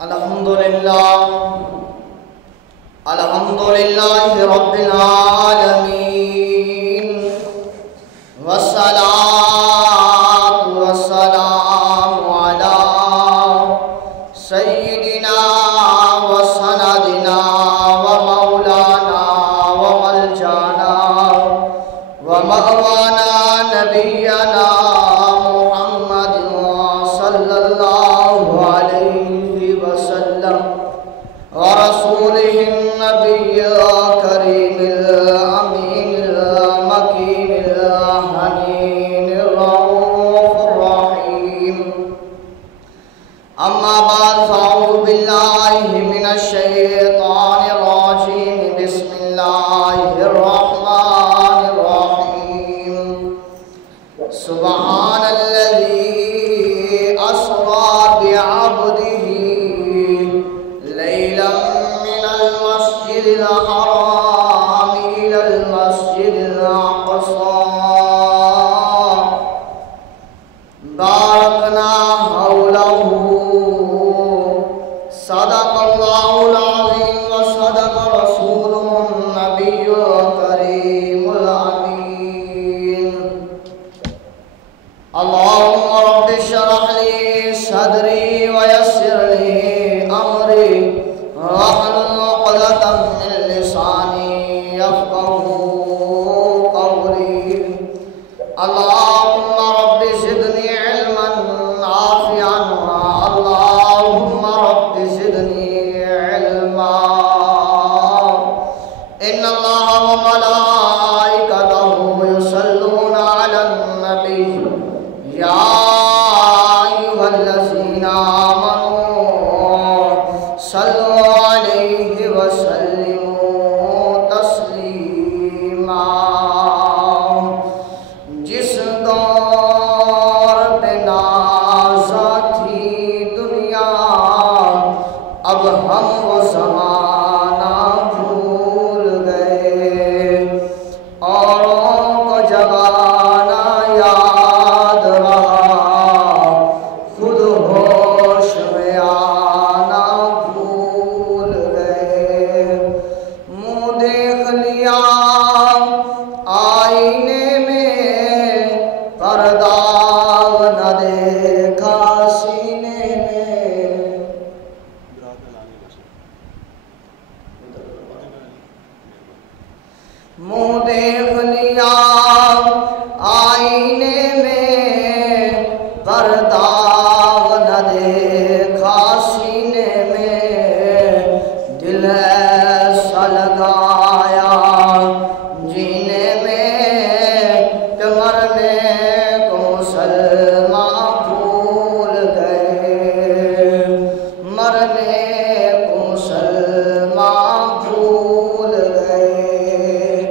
الحمد لله رب العالمين والصلاة والسلام على سيدنا وسندنا ومولانا وملجانا ومأوانا نبينا محمد صلى الله عليه وسلم ورسوله النبي الكريم الأمين المكين الحنين الرؤوف الرحيم. أما بعد فأعوذ بالله من الشيطان الرجيم. بسم الله الرحمن الرحيم. سبحان الذي أسرى بعبده ليلا من المسجد الحرام إلى المسجد الأقصى باركنا حوله. صدق الله العظيم وصدق رسوله النبي الكريم الأمين. اللهم رب اشرح لي صدري ويسر لي أمري واحلل عقدة من لساني يفقهوا قولي. اللهم رب زدني علما نافعا. اللهم رب زدني علما. إن الله وملائكته يصلون على النبي يا أيها الذين آمنوا صلوا عليه وسلموا تسلیما. جس دور پہ نازا تھی دنیا اب ہم وہ زمانہ بھول گئے. اوروں کو جگانا یاد رہا خود ہوش میں آنا بھول گئے. منہ دیکھ لیا آئینے میں پر داغ نہ دیکھا سینے میں. منہ دیکھ لیا آئینے میں پر داغ نہ دیکھا سینے میں. دل ایسا لگایا جینے میں کہ مرنے کو مسلمان بھول گئے. مرنے کو مسلمان بھول گئے.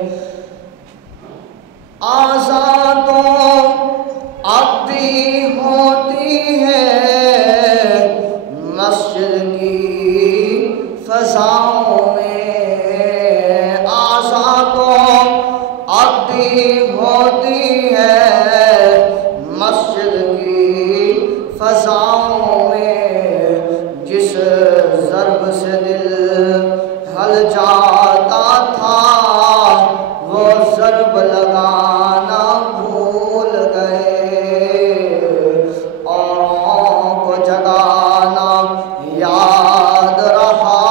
آزادوں اب بھی ہوتی ہے مسجد کی فضاؤں میں. آزادوں اب بھی ہوتی ہے مسجد کی فضاؤں میں. جس ضرب سے دل ہل جاتا تھا وہ ضرب لگانا بھول گئے. اوروں کو جگانا یاد رہا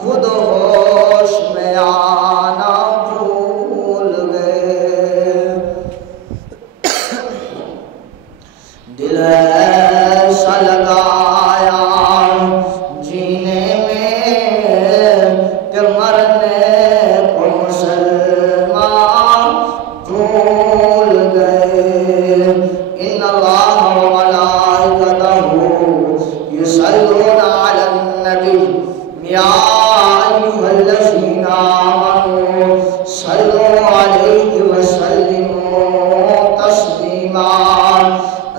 خود ہوش میں آنا بھول گئے. دل ایسا لگایا جینے میں کہ مرنے کو مسلمان بھول گئے. ان اللہ وملائکتہ یصلون علی النبی یا ایھا الذین آمنوا صلوا علیہ وسلموا تسلیما.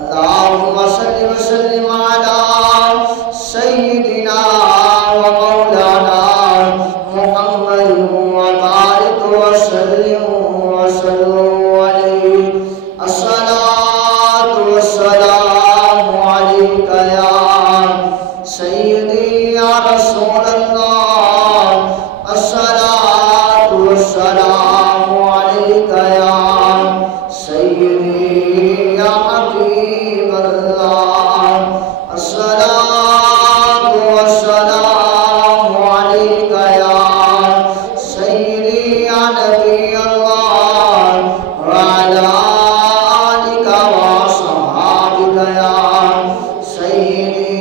اللهم صل وسلم على سيدنا ومولانا محمد وبارك وسلم وصلوا عليه. الصلاة والسلام عليك يا سیدی یا رسول اللہ الصلاة والسلام علیکہ یا سیدی یا حبیب اللہ الصلاة والسلام علیکہ یا سیدی یا نبی اللہ وعلی آلکہ وصحابکہ یا سیدی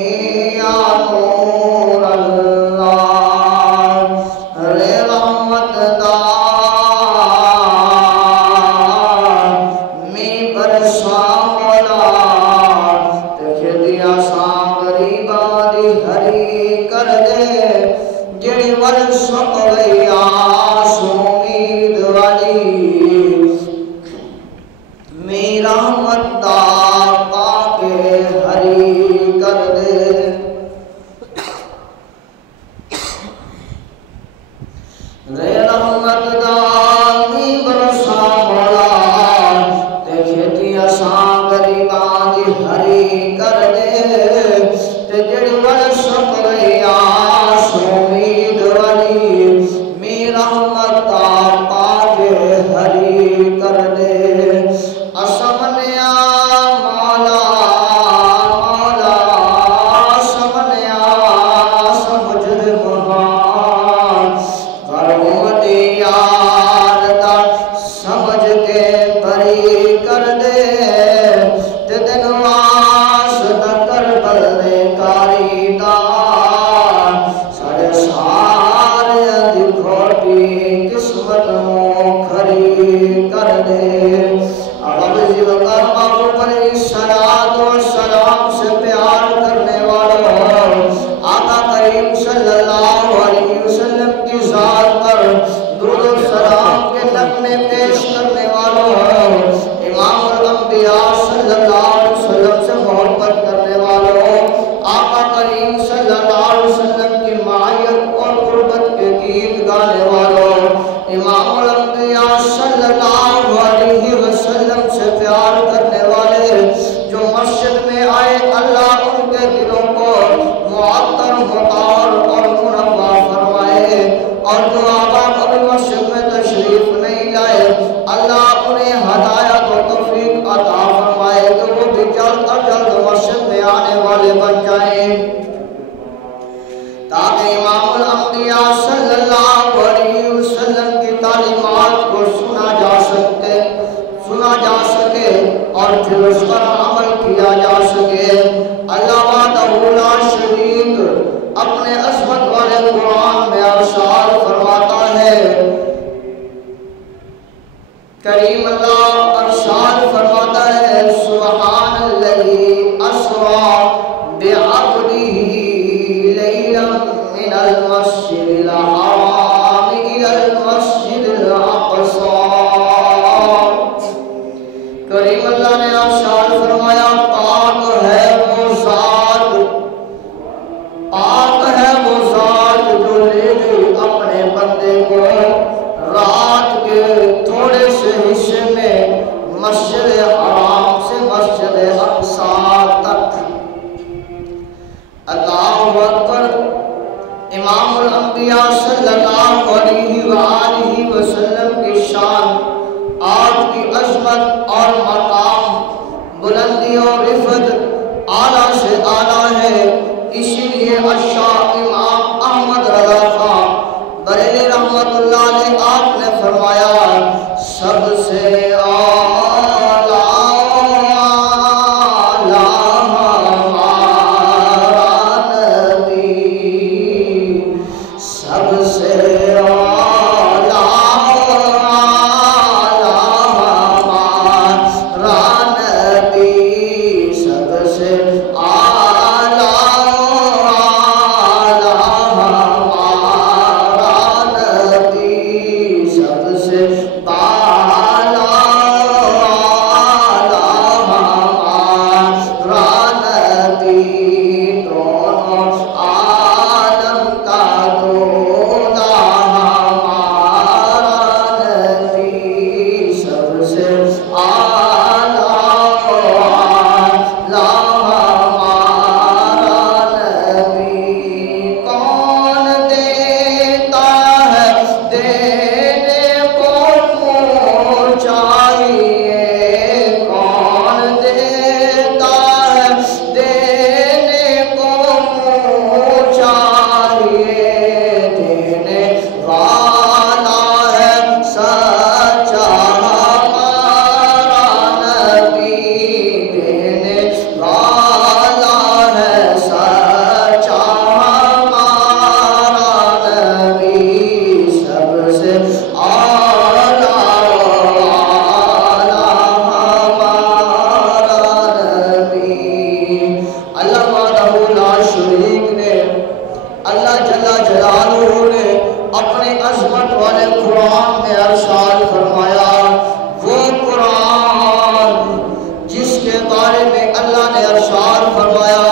یا نور اللہ رے رحمت می برسام مولا تکھے دیا سام غریباں دی ہری کر دے جڑی ورسق ویا سمید والی میرا مدہ پاکے ہری کر دے رے رحمت دامی برسا مولا تے کھیتی اساں غریباں دی ہری کر دے تے جڑی ورسق ویا سمید والی میرا مدہ پاکے ہری کر دے اسمنیا مولا مولا اسمنیا سمجھ مہان غرمتی یادتا سمجھ کے بری کر دے تے دن واسطہ کربل نے کاری دان سارے سارے دی کھوٹی قسمت موں کھری کر دے علیہ السلام سے پیار کرنے والوں آقا کریم صلی اللہ علیہ وسلم کی ذات پر درود و سلام کے نغمے پیش کرنے والوں امام الانبیاء صلی اللہ علیہ وسلم سے محبت کرنے والوں آقا کریم صلی اللہ علیہ وسلم کی معیت اور قربت کے گیت گانے والوں امام الانبیاء صلی اللہ علیہ وسلم سے پیار کرنے والے جو مسجد میں آئے اللہ ان کے دلوں کو معطر مطار اور منور فرمائے اور جو آبا کبھی مسجد میں تشریف نہیں لائے اللہ انہیں ہدایت و توفیق عطا فرمائے کہ وہ بھی جلد از جلد مسجد میں آنے والے بن جائیں تاکہ امام الانبیاء صلی اللہ علیہ وسلم کی تعلیمات کو سنا جا سکے اور پھر اس پر عمل کیا جا سکے اللہ وحدہ لا شریک اپنے عظمت والے قرآن میں ارشاد فرماتا ہے کریم اللہ ارشاد فرماتا ہے سبحان الذی اسری بعبدہ لیلا من المسجد الحرام الى المسجد الاقصی کریم اللہ نے ارشاد فرمایا پاک ہے وہ ذات جو لے گئی اپنے بندے کو رات کے تھوڑے سے حصے میں مسجد حرام سے مسجد اقصی تک اللہ اکبر امام الانبیاء صلی اللہ علیہ وآلہ وسلم کی شان آپ کی عظمت اور مقام بلندی اور رفعت اعلیٰ سے اعلیٰ ہے اسی لیے اشاہ امام احمد رضا خان بریلی رحمت اللہ علیہ آپ نے فرمایا سب سے وحدہ لا شریک نے، اللہ جل جلالہ نے اپنے عظمت والے قرآن میں ارشاد فرمایا، وہ قرآن جس کے بارے میں اللہ نے ارشاد فرمایا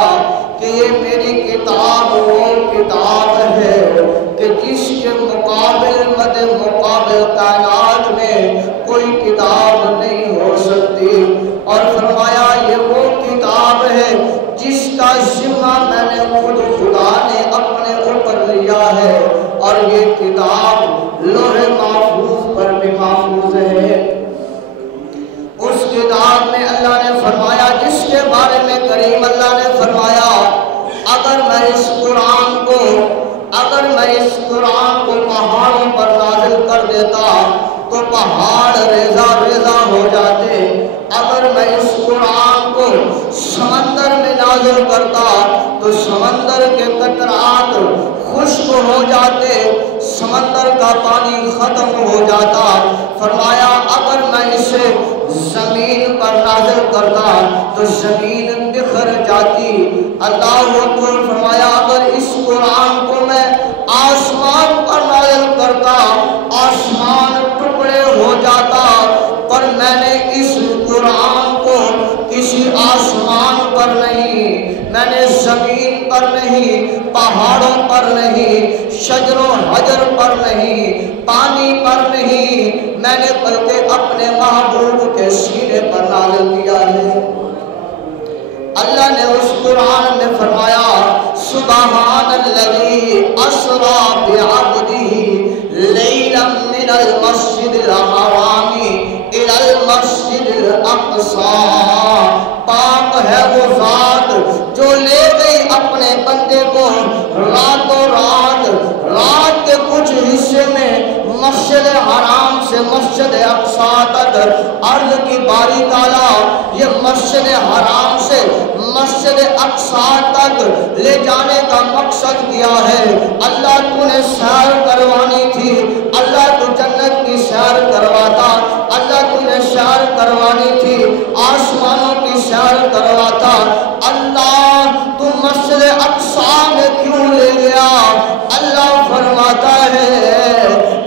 کہ یہ میری کتاب وہ کتاب ہے کہ جس کے مقابل کائنات میں کوئی کتاب نہیں ہو سکتی، اور فرمایا یہ وہ کتاب ہے جس کا ذمہ میں نے خود خدا نے اپنے اوپر لیا ہے، اور یہ کتاب لوح محفوظ پر بھی محفوظ ہے۔ اس کتاب میں اللہ نے فرمایا، جس کے بارے میں کریم اللہ نے فرمایا، اگر میں اس قرآن کو پہاڑوں پر نازل کر دیتا تو پہاڑ ریزہ ریزہ ہو جاتے، اگر میں اس قرآن کو سمندر میں نازل کرتا تو سمندر کے قطرات خشک ہو جاتے، سمندر کا پانی ختم ہو جاتا۔ فرمایا اگر میں اسے زمین پر نازل کرتا تو زمین بکھر جاتی۔ اللہ اکبر۔ فرمایا اگر اس قرآن کو میں آسمان پر نازل کرتا، آسمان ٹکڑے ہو جاتا، پر میں نے اس قرآن کو کسی آسمان پر نہیں، میں نے زمین پر نہیں، پہاڑوں پر نہیں، شجر و حجر پر نہیں، پانی پر نہیں، میں نے بلکہ اپنے محبوب کے سینے پر نازل کیا ہے۔ اللہ نے اس قرآن میں فرمایا، سبحان الذی اسریٰ بعبدہ لیلا من المسجد الحرام الی المسجد الاقصی۔ پاک ہے وہ ذات جو لے گئی اپنے بندے کو راتوں رات کے کچھ حصے میں مسجد حرام سے مسجد اقصی تک۔ عرض کی باری تعالیٰ یہ مسجد حرام سے مسجد اقصی تک لے جانے کا مقصد کیا ہے؟ اللہ تو نے سیر کروانی تھی، اللہ تو جنت کی سیر کرواتا، اللہ تو نے سیر کروانی تھی، آسمانوں کی سیر کرواتا، اللہ تو مسجد اقصی میں کیوں لے گیا؟ اللہ فرماتا ہے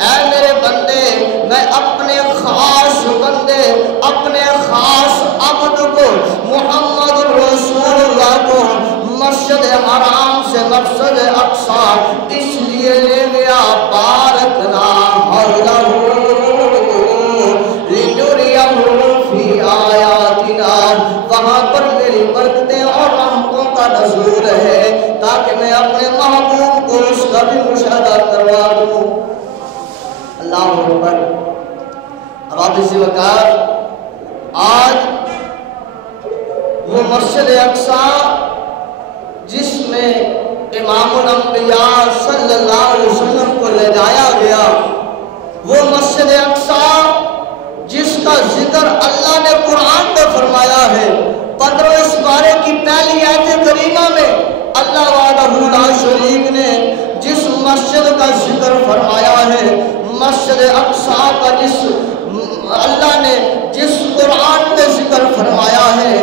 اے میرے بندے، میں اپنے خاص بندے، اپنے خاص عبد کو، محمد رسول اللہ کو مسجد حرام سے مسجد اقصی اس لیے لے گیا، بارکنا حولہ لنریہ فی آیاتنا، وہاں پر میری برکتیں اور رحمتوں کا نزول ہے تاکہ میں اپنے محبوب کو اس کا بھی مشاہدہ کروا دوں۔ اللہ اکبر۔ اب آپ اسی وقت آج وہ مسجد اقصی جس میں امام الانبیاء صلی اللہ علیہ وسلم کو لے جایا گیا، وہ مسجد اقصی جس کا ذکر اللہ نے قرآن میں فرمایا ہے، 15 پارے کی پہلی آیت کریمہ میں اللہ وحدہ لا شریک نے جس مسجد کا ذکر فرمایا ہے، مسجد اقصی کا جس اللہ نے جس قرآن میں ذکر فرمایا ہے،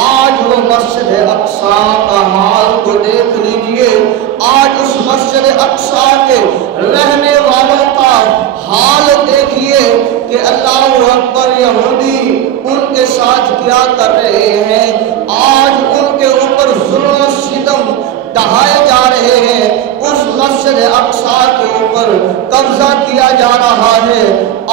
آج وہ مسجد اقصی کا حال کو دیکھ لیجئے۔ آج اس مسجد اقصی کے رہنے والوں کا حال دیکھیے کہ اللہ اکبر، یہودی ان کے ساتھ کیا کر رہے ہیں۔ آج ان کے اوپر ظلم و ستم ڈھائے جا رہے ہیں، اس مسجد اقصی کے اوپر قبضہ کیا جا رہا ہے،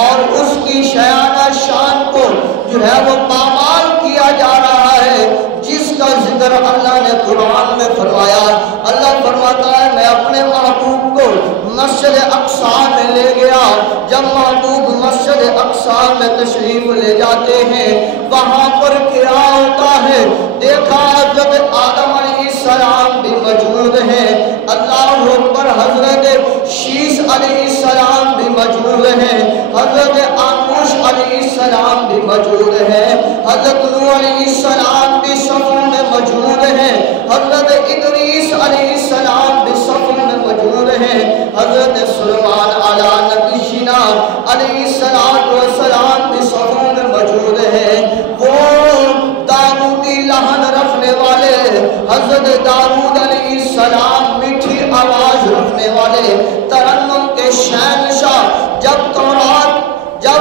اور اس کی شیانہ شان کو جو ہے وہ پامال کیا جا رہا ہے، جس کا ذکر اللہ نے قرآن میں فرمایا۔ اللہ فرماتا ہے میں اپنے محبوب کو مسجد اقصی میں لے گیا۔ جب محبوب مسجد اقصی میں تشریف لے جاتے ہیں، وہاں پر کیا ہوتا ہے؟ دیکھا حضرت آدم علیہ السلام بھی موجود ہیں، اللہ اکبر، حضرت شیس علیہ السلام بھی موجود ہیں، حضرت آنوش علیہ السلام بھی موجود ہیں، حضرت نوح علیہ السلام بھی صفوں میں موجود ہیں، حضرت ادریس علیہ السلام بھی صفوں میں موجود ہیں، حضرت سلیمان علیہ نبینا علیہ السلام بھی صفوں میں موجود ہیں۔ وہ داؤدی لہن رکھنے والے حضرت داؤد علیہ السلام میٹھی آواز رکھنے والے ترنم کے شہنشاہ، جب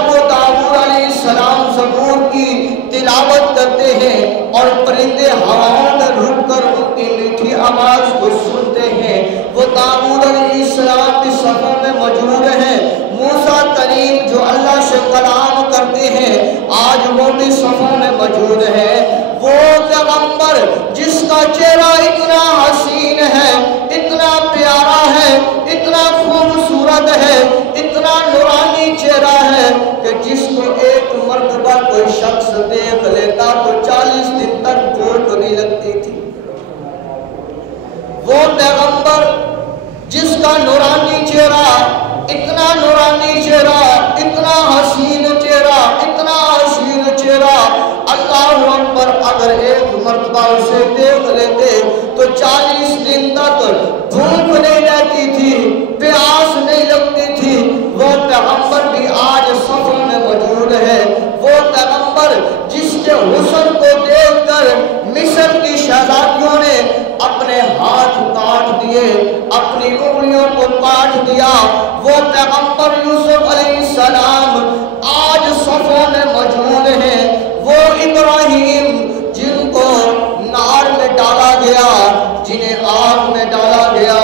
وہ داؤد علیہ السلام زبور کی تلاوت کرتے ہیں اور پرندے ہواؤں میں رک کر ان کی میٹھی آواز کو سنتے ہیں، وہ داؤد علیہ السلام کی صفوں میں موجود ہیں۔ موسیٰ کلیم جو اللہ سے کلام کرتے ہیں آج وہ بھی صفوں میں موجود ہیں۔ وہ پیغمبر جس کا چہرہ اتنا حسین ہے، اتنا پیارا ہے، اتنا خوبصورت ہے، اتنا نورانی چہرہ ہے کہ جس کو ایک مرتبہ کوئی شخص دیکھ لیتا تو 40 دن تک بھوک نہیں لگتی تھی۔ وہ پیغمبر جس کا نورانی چہرہ، اتنا نورانی چہرہ، اتنا حسین چہرہ، اتنا حسین چہرہ، اللہ اکبر، اگر ایک مرتبہ اسے دیکھ لیتے تو 40 دن تک بھوک نہیں رہتی تھی، پیاس نہیں لگتی تھی۔ وہ پیغمبر بھی آج صفوں میں موجود ہے۔ وہ پیغمبر جس کے حسن کو دیکھ کر مصر کی شہزادیوں نے اپنے ہاتھ کاٹ دیے، اپنی انگلیوں کو کاٹ دیا، وہ پیغمبر یوسف علیہ السلام آج صفوں میں موجود ہیں۔ وہ ابراہیم جن کو نار میں ڈالا گیا، جنہیں آگ میں ڈالا گیا،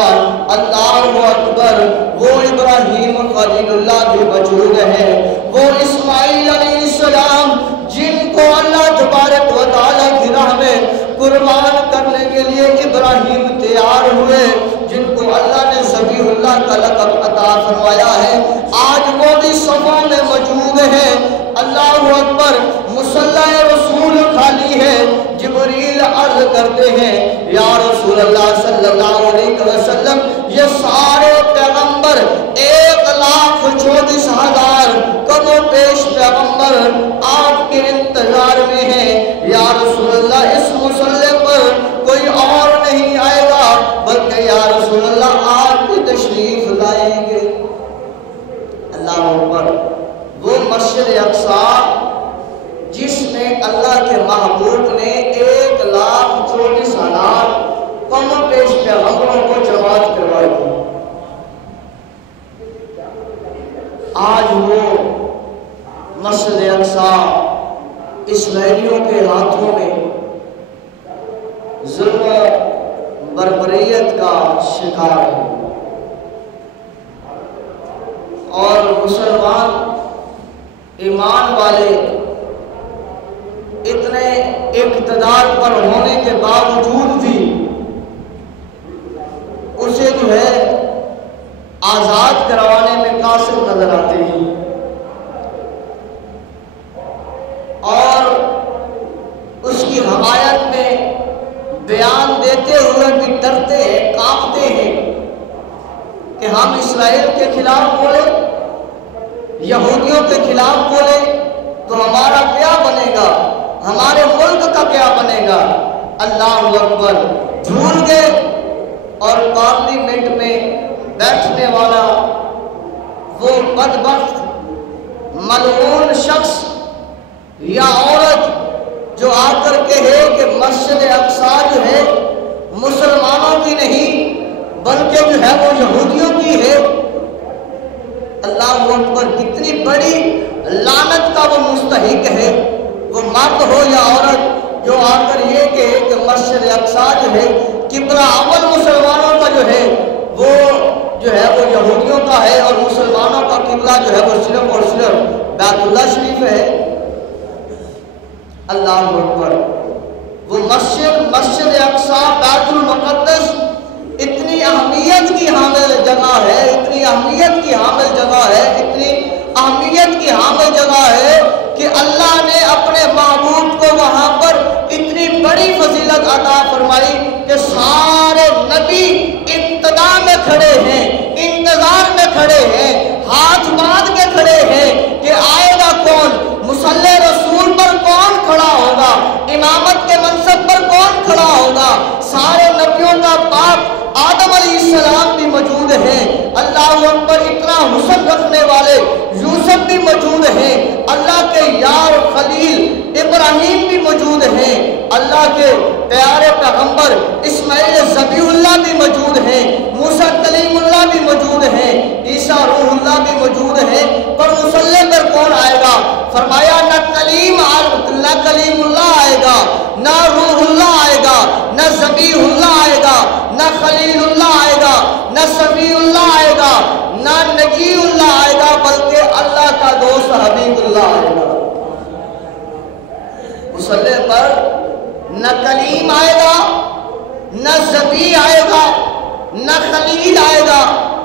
اللہ اکبر، وہ ابراہیم خلیل اللہ بھی موجود ہے۔ وہ اسماعیل علیہ السلام جن کو اللہ تبارک و تعالیٰ کی راہ میں قربان کرنے کے لیے ابراہیم تیار ہوئے، جن کو اللہ نے ذبیح اللہ کا لقب عطا فرمایا ہے، آج وہ بھی صفوں میں موجود ہیں۔ اللہ اکبر، مصلی رسول خالی ہے، جبریل عرض کرتے ہیں یا رسول اللہ صلی اللہ علیہ وسلم، یہ سارے پیغمبر 1,24,000 کم و بیش پیغمبر آپ کے انتظار میں ہیں۔ یا رسول اللہ، اس مصلی پر کوئی اور نہیں آئے گا، بلکہ یا رسول اللہ آپ کی تشریف لائیں گے۔ اللہ اکبر، وہ مسجد اقصی جس میں اللہ کے محبوب نے 1,24,000 کم و بیش پیغمبروں کو جماعت کروائی تھی، آج وہ مسجد اقصی اسرائیلیوں کے ہاتھوں میں ظلم و بربریت کا شکار ہے، اور مسلمان ایمان والے اتنے اقتدار پر ہونے کے باوجود بھی اسے جو ہے آزاد کروانے میں قاصر نظر آتے ہیں، اور اس کی حمایت میں بیان دیتے ہوئے بھی ڈرتے ہیں، کانپتے ہیں کہ ہم اسرائیل کے خلاف بولیں، یہودیوں کے خلاف بولیں تو ہمارا کیا بنے گا، ہمارے ملک کا کیا بنے گا۔ اللہ اکبر، بھول گئے، اور پارلیمنٹ میں بیٹھنے والا وہ بدبخت ملعون شخص یا عورت جو آ کر کہے کہ مسجد اقصی جو ہے مسلمانوں کی نہیں بلکہ جو ہے وہ یہودیوں کی ہے، اللہ اکبر، کتنی بڑی لعنت کا وہ مستحق ہے، وہ مرد ہو یا عورت، جو آ کر یہ کہے کہ مسجد اقصی جو ہے قبلہ اول مسلمانوں کا جو ہے وہ یہودیوں کا ہے، اور مسلمانوں کا قبلہ جو ہے وہ صرف اور صرف بیت اللہ شریف ہے۔ اللہ اکبر، وہ مسجد اقصی بیت المقدس اتنی اہمیت کی حامل جگہ ہے، اتنی اہمیت کی حامل جگہ ہے، اتنی اہمیت کی حامل جگہ ہے کہ اللہ نے اپنے محبوب کو وہاں پر اتنی بڑی فضیلت عطا فرمائی کہ سارے نبی ابتدا میں کھڑے ہیں، انتظار میں کھڑے ہیں، ہاتھ باندھ کے کھڑے ہیں کہ آئے گا کون، مصلی رسول پر کون کھڑا ہوگا، امامت کے منصب پر کون کھڑا ہوگا۔ سارے نبیوں کا باپ آدم علیہ السلام بھی موجود ہیں، اللہ اکبر، اتنا حسن رکھنے والے یوسف بھی موجود ہیں، اللہ کے یار خلیل ابراہیم بھی موجود ہیں، اللہ کے پیارے پیغمبر اسماعیل ذبیح اللہ بھی موجود ہیں، موسیٰ کلیم اللہ بھی موجود ہیں، عیسیٰ روح اللہ بھی موجود ہیں، پر مصلی پر کون آئے گا؟ فرمایا نہ کلیم اللہ آئے گا، نہ روح اللہ آئے گا، نہ ذبیح اللہ آئے گا، نہ خلیل اللہ آئے گا، نہ صفی اللہ آئے گا، نہ نجی اللہ آئے گا، بلکہ اللہ کا دوست حبیب اللہ آئے گا۔ مصلی پر نہ کلیم آئے گا، نہ ذبیح آئے گا، نہ خلیل آئے گا،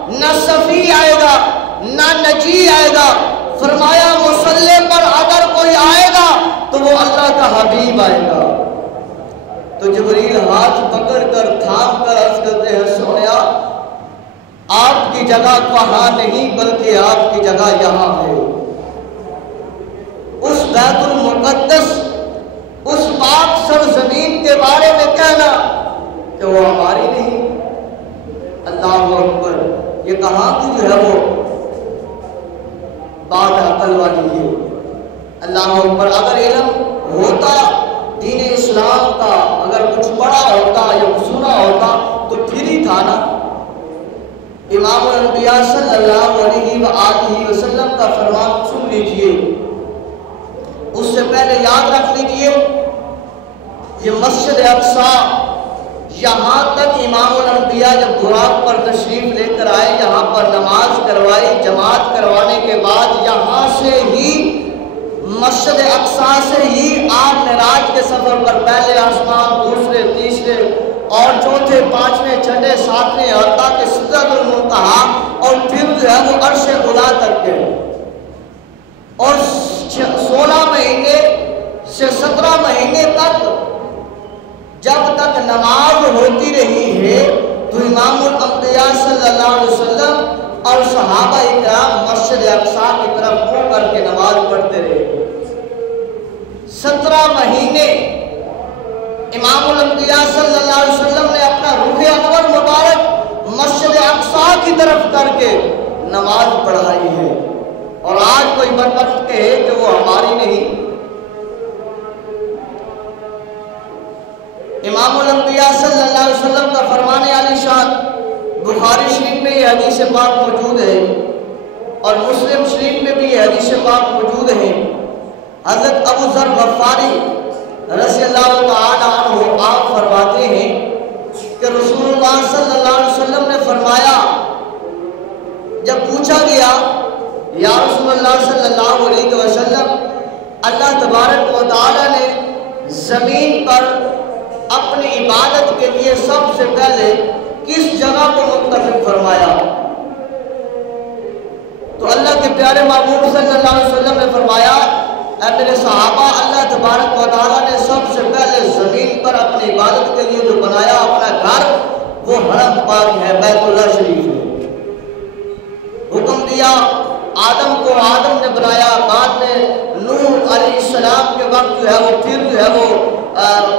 نہ صفی آئے گا، نہ نجی آئے گا۔ فرمایا مصلی پر اگر کوئی آئے گا تو وہ اللہ کا حبیب آئے گا۔ تو جبریل ہاتھ پکڑ کر تھام کر عرض کرتے ہیں سویا آپ کی جگہ وہاں نہیں بلکہ آپ کی جگہ یہاں ہے۔ اس بیت المقدس، اس پاک سرزمین کے بارے میں کہنا کہ وہ ہماری نہیں، اللہ اکبر، یہ کہاں کی جو ہے وہ بات عقل والی ہے۔ اللہ اکبر، اگر علم ہوتا دین اسلام کا، اگر کچھ پڑھا ہوتا یا سنا ہوتا تو پھر ہی تھا نا۔ امام الانبیاء صلی اللہ علیہ وآلہ وسلم کا فرمان سن لیجئے، اس سے پہلے یاد رکھ لیجئے یہ مسجد اقصیٰ، یہاں تک امام الانبیاء جب براق پر تشریف لے کر آئے، یہاں پر نماز کروائی، جماعت کروانے کے بعد یہاں سے ہی مسجد اقصیٰ سے ہی آپ معراج کے سفر پر پہلے آسمان، دوسرے، تیسرے اور چوتھے، پانچویں، چھٹے، ساتویں حتیٰ کہ سدرۃ المنتہا، اور پھر جو ہے وہ عرش خدا تک گئے، اور 16 مہینے سے 17 مہینے تک جب تک نماز ہوتی رہی ہے تو امام الانبیاء صلی اللہ علیہ وسلم اور صحابہ اکرام مسجد اقصیٰ کی طرف منہ کر کے نماز پڑھتے رہے۔ 17 مہینے امام الانبیاء صلی اللہ علیہ وسلم نے اپنا رخ انور مبارک مسجد اقصیٰ کی طرف کر کے نماز پڑھائی ہے، اور آج کوئی بدبخت کہے کہ وہ ہماری نہیں۔ امام الانبیاء صلی اللہ علیہ وسلم کا فرمان عالی شان بخاری شریف میں یہ حدیث پاک موجود ہے، اور مسلم شریف میں بھی یہ حدیث پاک موجود ہے۔ حضرت ابو ذر غفاری رضی اللہ تعالی عنہ آپ فرماتے ہیں کہ رسول اللہ صلی اللہ علیہ وسلم نے فرمایا، جب پوچھا گیا یا رسول اللہ صلی اللہ علیہ وسلم اللہ تبارک و تعالی نے زمین پر اپنی عبادت کے لیے سب سے پہلے کس جگہ کو منتخب فرمایا؟ تو اللہ کے پیارے محبوب صلی اللہ علیہ وسلم نے فرمایا، اے میرے صحابہ، اللہ تبارک و تعالیٰ نے سب سے پہلے زمین پر اپنی عبادت کے لیے جو بنایا اپنا گھر، وہ حرم پاک ہے، بیت اللہ شریف ہے۔ حکم دیا آدم کو، آدم نے بنایا، بعد میں نوح علیہ السلام کے وقت جو ہے وہ پھر جو ہے وہ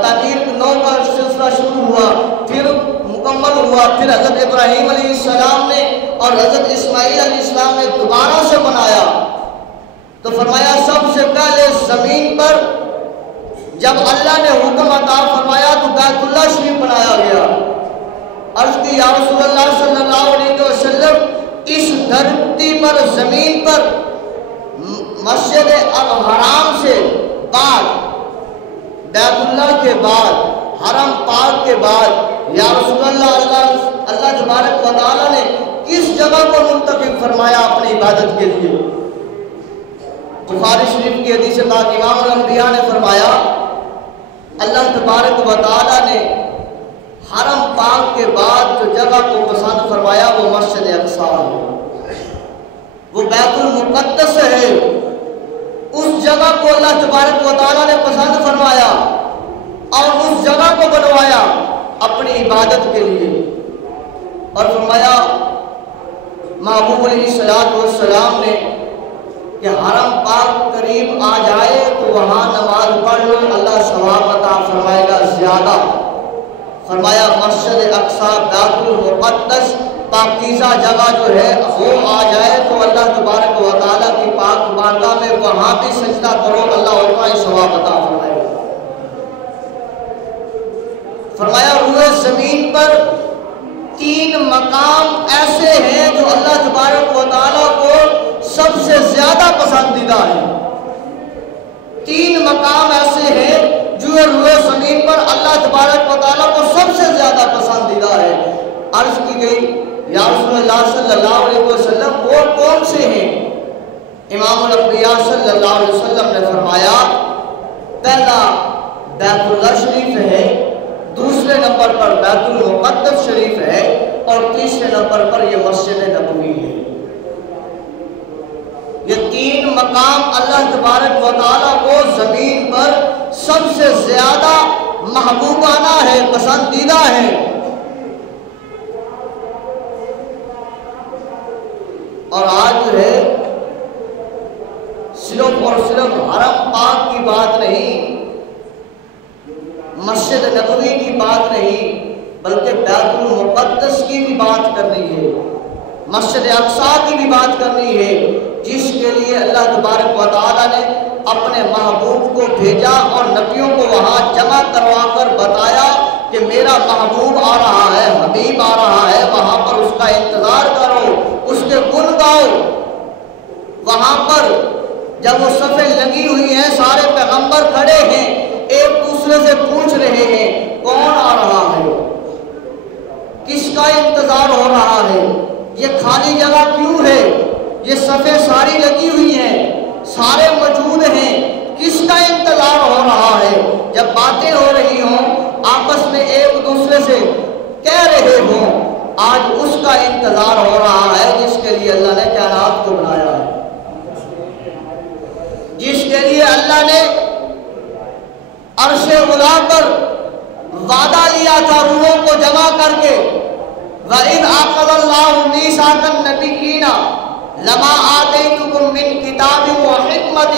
تعمیر نو کا سلسلہ شروع ہوا، پھر مکمل ہوا، پھر حضرت ابراہیم علیہ السلام نے اور حضرت اسماعیل علیہ السلام نے دوبارہ سے بنایا۔ تو فرمایا سب سے پہلے زمین پر جب اللہ نے حکم عطا فرمایا تو بیت اللہ شریف بنایا گیا۔ عرض کی یا رسول اللہ صلی اللہ علیہ وسلم، اس دھرتی پر زمین پر مسجد الحرام سے بعد، بیت اللہ کے بعد، حرم پاک کے بعد، یا رسول اللہ تبارک و تعالیٰ نے کس جگہ کو منتخب فرمایا اپنی عبادت کے لیے؟ بخاری شریف کی حدیث پاک امام الانبیاء نے فرمایا، اللہ تبارک و تعالیٰ نے حرم پاک کے بعد جو جگہ کو پسند فرمایا وہ مسجد اقصیٰ ہے، وہ بیت المقدس ہے۔ اس جگہ کو اللہ تبارک و تعالیٰ نے پسند فرمایا اور اس جگہ کو بنوایا اپنی عبادت کے لیے، اور فرمایا محبوب علیہ السلام نے کہ حرم پاک قریب آ جائے تو وہاں نماز پڑھ لو، اللہ ثواب عطا فرمائے گا زیادہ۔ فرمایا مسجد اقصیٰ بیت المقدس پاکیزہ جگہ جو ہے وہ آ جائے تو اللہ تبارک و تعالیٰ کی پاک بارگاہ میں وہاں بھی سجدہ کرو، اللہ اتنا ہی ثواب عطا فرمائے گا۔ فرمایا روئے زمین پر 3 مقام ایسے ہیں جو اللہ تبارک و تعالیٰ کو سب سے زیادہ پسندیدہ ہیں۔ 3 مقام ایسے ہیں جو روئے زمین پر اللہ تبارک و تعالیٰ کو سب سے زیادہ پسندیدہ ہے۔ عرض کی گئی یا رسول اللہ صلی اللہ علیہ وسلم وہ کون سے ہیں؟ امام الانبیاء صلی اللہ علیہ وسلم نے فرمایا پہلا بیت اللہ شریف ہے، دوسرے نمبر پر بیت المقدس شریف ہے، اور تیسرے نمبر پر یہ مسجد نبوی ہے۔ یہ 3 مقام اللہ تبارک و تعالیٰ کو زمین پر سب سے زیادہ محبوبانہ ہے، پسندیدہ ہے۔ اور آج جو ہے صرف اور صرف حرم پاک کی بات نہیں، مسجد نبوی کی بات نہیں، بلکہ بیت المقدس کی بھی بات کرنی ہے، مسجد اقصیٰ کی بھی بات کرنی ہے، جس کے لیے اللہ تبارک و تعالیٰ نے اپنے محبوب کو بھیجا اور نبیوں کو وہاں جمع کروا کر بتایا کہ میرا محبوب آ رہا ہے، حبیب آ رہا ہے، وہاں پر اس کا انتظار کرو، اس کے گن گاؤ۔ وہاں پر جب وہ صفیں لگی ہوئی ہیں، سارے پیغمبر کھڑے ہیں، ایک دوسرے سے پوچھ رہے ہیں کون آ رہا ہے، کس کا انتظار ہو رہا ہے، یہ خالی جگہ کیوں ہے، یہ صفیں ساری لگی ہوئی ہیں، سارے موجود ہیں، کس کا انتظار ہو رہا ہے۔ جب باتیں ہو رہی ہوں، آپس میں ایک دوسرے سے کہہ رہے ہوں، آج اس کا انتظار ہو رہا ہے جس کے لیے اللہ نے کائنات کو بنایا ہے، جس کے لیے اللہ نے عرش اولیٰ پر وعدہ لیا تھا روحوں کو جمع کر کے، وَإِذْ أَخَذَ اللَّهُ مِيثَاقَ النَّبِيِّينَ لَمَا آتَيْتُكُم مِّن كِتَابٍ وَحِكْمَةٍ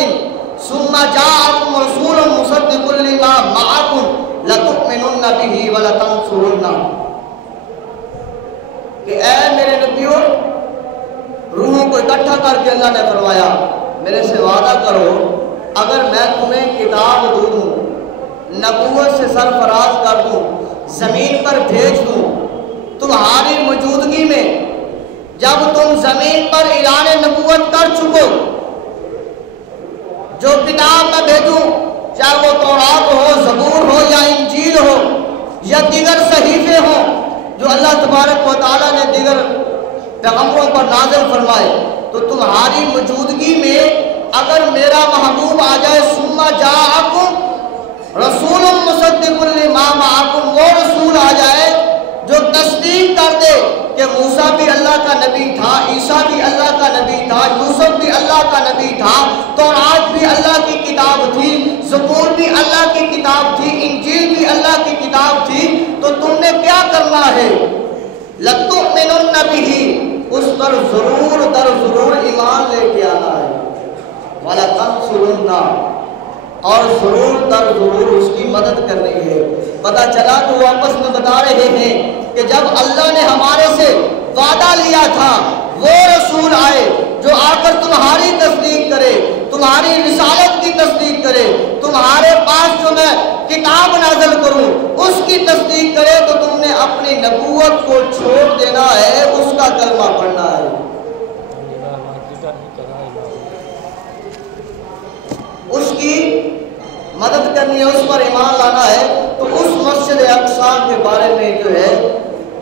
ثُمَّ جَاءَكُمْ رَسُولٌ مُصَدِّقٌ لِّمَا مَعَكُمْ لَتُؤْمِنُنَّ بِهِ وَلَتَنصُرُنَّهُ، کہ اے میرے نبیوں، روحوں کو اکٹھا کر کے اللہ نے فرمایا میرے سے وعدہ کرو اگر میں تمہیں کتاب دوں، نبوت سے سرفراز کر دوں، زمین پر بھیج دوں، تمہاری موجودگی میں جب تم زمین پر اعلان نبوت کر چکو، جو کتاب میں بھیجوں، چاہے وہ تورات ہو، زبور ہو، یا انجیل ہو، یا دیگر صحیفے ہوں جو اللہ تبارک و تعالیٰ نے دیگر پیغمبروں پر نازل فرمائے، تو تمہاری موجودگی میں اگر میرا محبوب آ جائے، ثم جاءکم رسول مصدق لما معکم، وہ رسول آ جائے جو تصدیق کر دے کہ موسیٰ بھی اللہ کا نبی تھا، عیسیٰ بھی اللہ کا نبی تھا، یوسف بھی اللہ کا نبی تھا، تورات بھی اللہ کی کتاب تھی، زبور بھی اللہ کی کتاب تھی، انجیل بھی اللہ کی کتاب تھی، تو تم نے کیا کرنا ہے؟ لَتُؤْمِنُنَّ بِهِ، اس پر ضرور در ضرور ایمان لے کے آنا ہے، وَلَتَنصُرُنَّهُ، اور ضرور در ضرور اس کی مدد کرنی ہے۔ پتہ چلا تو وہ آپس میں بتا رہے ہیں کہ جب اللہ نے ہمارے سے وعدہ لیا تھا، وہ رسول آئے جو آ کر تمہاری تصدیق کرے، تمہاری رسالت کی تصدیق کرے، تمہارے پاس جو میں کتاب نازل کروں اس کی تصدیق کرے، تو تم نے اپنی نبوت کو چھوڑ دینا ہے، اس کا کلمہ پڑھنا ہے، اس کی مدد کرنی ہے، اس پر ایمان لانا ہے۔ تو اس مسجد اقصیٰ کے بارے میں جو ہے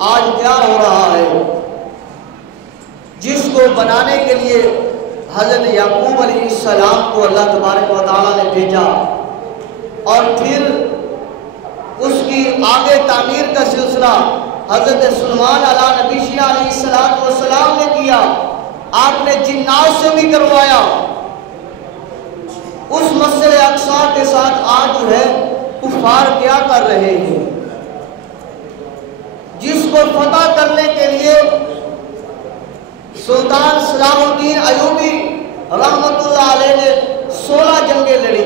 آج کیا ہو رہا ہے، جس کو بنانے کے لیے حضرت یعقوب علیہ السلام کو اللہ تبارک و تعالیٰ نے بھیجا، اور پھر اس کی آگے تعمیر کا سلسلہ حضرت سلیمان علیہ نبی علیہ السلام نے کیا، آپ نے جنات سے بھی کروایا۔ اس مسجد اقصیٰ کے ساتھ آج جو ہے کفار کیا کر رہے ہیں، جس کو فتح کرنے کے لیے سلطان صلاح الدین ایوبی رحمت اللہ علیہ نے 16 جنگیں لڑی،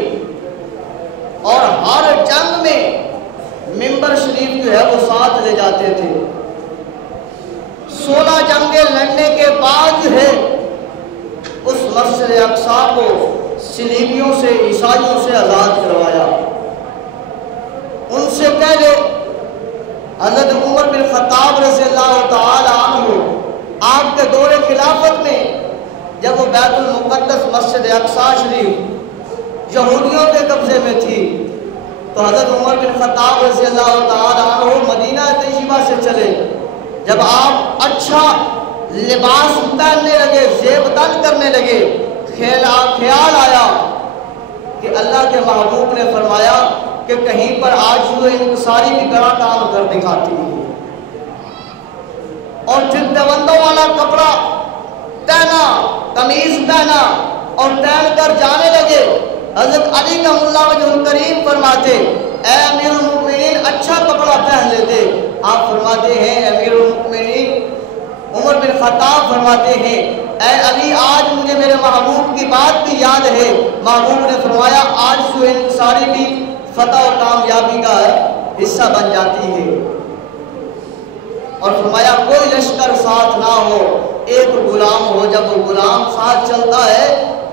اور ہر جنگ میں منبر شریف جو ہے وہ ساتھ لے جاتے تھے۔ 16 جنگیں لڑنے کے بعد جو ہے اس مسجد اقصیٰ کو صلیبیوں سے، عیسائیوں سے آزاد کروایا۔ ان سے پہلے حضرت عمر بن خطاب رضی اللہ تعالی عنہ آپ کے دور خلافت میں جب وہ بیت المقدس مسجد اقصی شریف یہودیوں کے قبضے میں تھی تو حضرت عمر بن خطاب رضی اللہ تعالی عنہ مدینہ طیبہ سے چلے. جب آپ اچھا لباس پہننے لگے، زیب تن کرنے لگے، خیال آیا کہ اللہ کے محبوب نے فرمایا کہ کہیں پر آج ہوئے انکساری بھی بڑا کام کر دکھاتی ہے، اور جلدبندوں والا کپڑا پہنا، قمیض پہنا اور پہن کر جانے لگے. حضرت علی کا اللہ وجہ الکریم فرماتے اے امیر المؤمنین اچھا کپڑا پہن لیتے. آپ فرماتے ہیں امیر المؤمنین عمر بن خطاب فرماتے ہیں اے علی آج مجھے میرے محبوب کی بات بھی یاد ہے. محبوب نے فرمایا آج سوئے انکساری بھی فتح و کامیابی کا حصہ بن جاتی ہے، اور فرمایا کوئی لشکر ساتھ نہ ہو، ایک غلام ہو. جب وہ غلام ساتھ چلتا ہے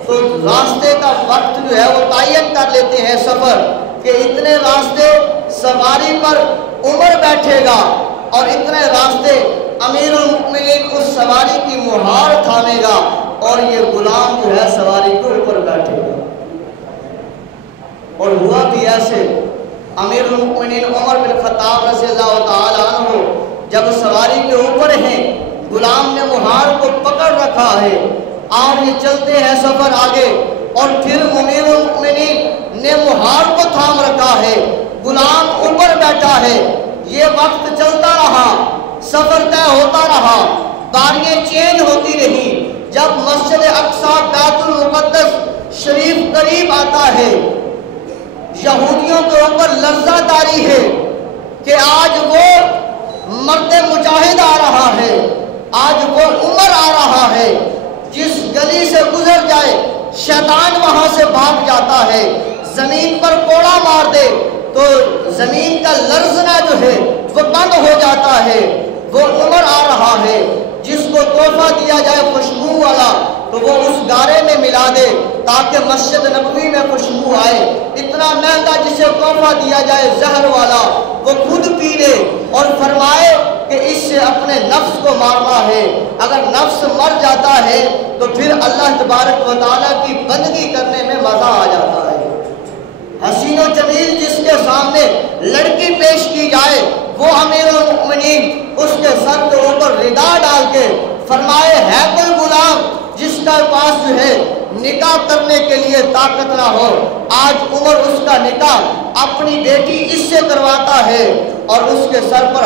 تو راستے کا وقت جو ہے وہ تعین کر لیتے ہیں سفر کہ اتنے راستے سواری پر عمر بیٹھے گا اور اتنے راستے امیر المؤمنین اس سواری کی مہار تھامے گا اور یہ غلام جو ہے سواری کے اوپر بیٹھے گا. اور ہوا بھی ایسے. امیر المؤمنین عمر بن خطاب رضی اللہ تعالی عنہ جب سواری کے اوپر ہیں، غلام نے مہار کو پکڑ رکھا ہے، آپ یہ چلتے ہیں سفر آگے، اور پھر امیر المؤمنین نے مہار کو تھام رکھا ہے، غلام اوپر بیٹھا ہے. یہ وقت چلتا رہا، سفر طے ہوتا رہا، باریاں چینج ہوتی رہی. جب مسجد اقصی بیت المقدس شریف قریب آتا ہے، یہودیوں کے اوپر لرزہ طاری ہے کہ آج وہ مرد مجاہد آ رہا ہے، آج وہ عمر آ رہا ہے. جس گلی سے گزر جائے شیطان وہاں سے بھاگ جاتا ہے، زمین پر کوڑا مار دے تو زمین کا لرزنا جو ہے وہ بند ہو جاتا ہے. وہ عمر آ رہا ہے. جس کو تحفہ دیا جائے خوشبو والا تو وہ اس گارے میں ملا دے تاکہ مسجد نبوی میں خوشبو آئے. اتنا مہنگا جسے تحفہ دیا جائے زہر والا وہ خود پی لے اور فرمائے کہ اس سے اپنے نفس کو مارنا ہے. اگر نفس مر جاتا ہے تو پھر اللہ تبارک و تعالیٰ کی بندگی کرنے میں مزہ آ جاتا ہے. حسین و جمیل جس کے سامنے لڑکی پیش کی جائے وہ امیر المؤمنین اس کے سر کے اوپر ردا ڈال کے فرمائے ہے کوئی غلام جس کا پاس جو ہے نکاح کرنے کے لیے طاقت نہ ہو. آج عمر اس کا نکاح اپنی بیٹی اس سے کرواتا ہے اور اس کے سر پر